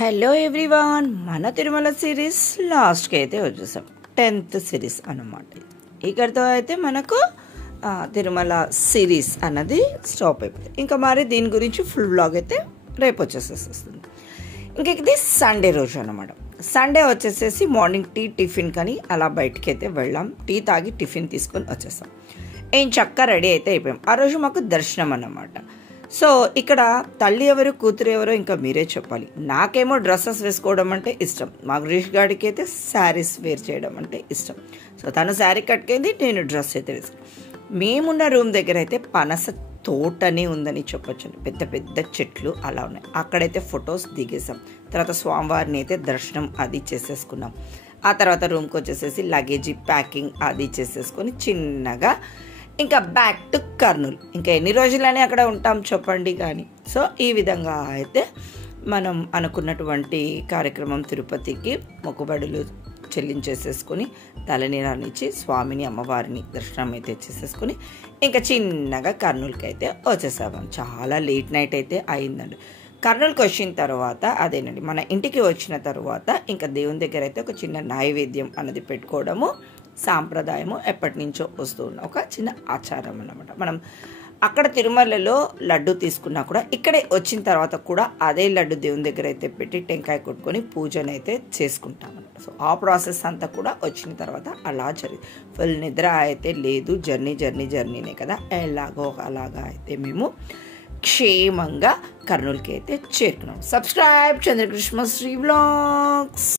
Hello everyone, మన Tirumala series లాస్ట్కి అయితే వచ్చేసాం. 10th సిరీస్ అన్నమాట. ఇక్కడితో అయితే మనకు తిరుమల సిరీస్ అన్నది స్టాప్ అయిపోతుంది. ఇంకా మరి దీని గురించి ఫుల్ వ్లాగ్ అయితే రేపు వచ్చేసేస్తుంది. ఇంక ఇది సండే రోజు అన్నమాట. సండే వచ్చేసేసి మార్నింగ్ టిఫిన్ కానీ అలా బయటికి అయితే వెళ్ళాం. టీ తాగి టిఫిన్ తీసుకొని వచ్చేసాం. ఏం చక్కగా రెడీ అయితే అయిపోయాం. ఆ రోజు మాకు దర్శనం అన్నమాట. సో ఇక్కడ తల్లి ఎవరు కూతురు ఎవరో ఇంకా మీరే చెప్పాలి. నాకేమో డ్రెస్సెస్ వేసుకోవడం అంటే ఇష్టం, మా గ్రీష్ గాడికి అయితే శారీస్ వేర్ చేయడం అంటే ఇష్టం. సో తను శారీ కట్టుకుంది, నేను డ్రెస్ అయితే వేసుకున్నాను. మేమున్న రూమ్ దగ్గర అయితే పనస తోటనే ఉందని చెప్పొచ్చు. పెద్ద పెద్ద చెట్లు అలా ఉన్నాయి. అక్కడైతే ఫొటోస్ దిగేసాం. తర్వాత స్వామివారిని అయితే దర్శనం అది చేసేసుకున్నాం. ఆ తర్వాత రూమ్కి వచ్చేసేసి లగేజీ ప్యాకింగ్ అది చేసేసుకొని చిన్నగా ఇంకా బ్యాక్ టు కర్నూలు. ఇంకా ఎన్ని రోజులని అక్కడ ఉంటాం చెప్పండి. కానీ సో ఈ విధంగా అయితే మనం అనుకున్నటువంటి కార్యక్రమం తిరుపతికి మొక్కుబడులు చెల్లించేసేసుకొని తలనీరానిచ్చి స్వామిని అమ్మవారిని దర్శనం అయితే చేసేసుకొని ఇంకా చిన్నగా కర్నూలుకి అయితే వచ్చేసాము. చాలా లేట్ నైట్ అయితే అయిందండి. కర్నూలుకి వచ్చిన తర్వాత అదేనండి, మన ఇంటికి వచ్చిన తర్వాత ఇంకా దేవుని దగ్గర అయితే ఒక చిన్న నైవేద్యం అన్నది పెట్టుకోవడము సాంప్రదాయము ఎప్పటి నుంచో వస్తున్న ఒక చిన్న ఆచారం అన్నమాట. మనం అక్కడ తిరుమలలో లడ్డు తీసుకున్నా కూడా ఇక్కడే వచ్చిన తర్వాత కూడా అదే లడ్డు దేవుని దగ్గర అయితే పెట్టి టెంకాయ కొట్టుకొని పూజనైతే చేసుకుంటామన్నమాట. సో ఆ ప్రాసెస్ అంతా కూడా వచ్చిన తర్వాత అలా జరిగింది. ఫుల్ నిద్ర అయితే లేదు. జర్నీనే కదా, ఎలాగో అలాగా అయితే మేము క్షేమంగా కర్నూలుకి అయితే చేరుకున్నాం. Subscribe Chandrakrishna Sri vlogs.